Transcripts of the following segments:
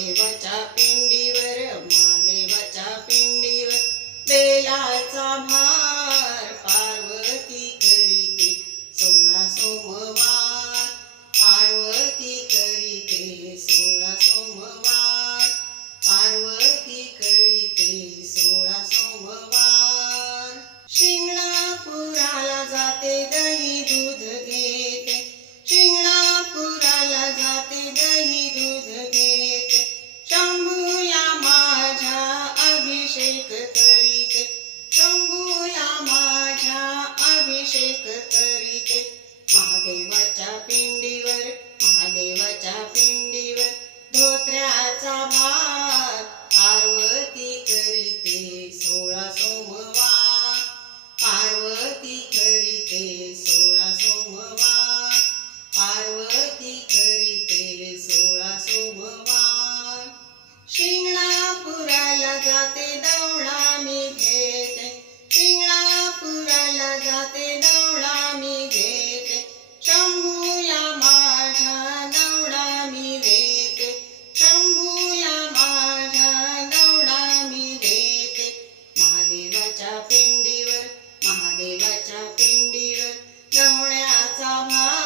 देवाच्या पिंडीवर मा देवाच्या पिंडीवर बेलाचा भा पुराला जाते दौडा मी घेते. पिंगळापुराला जाते दौडा मी घेते. शंभूया माझा दौडा मी देते शंभूया माझा दौडा मी देते महादेवाच्या पिंडीवर महादेवाच्या पिंडीवर दवण्याचा भाग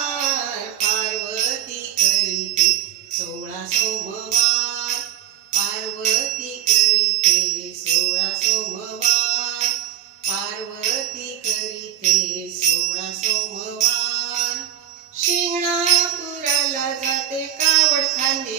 ते कावड खांदी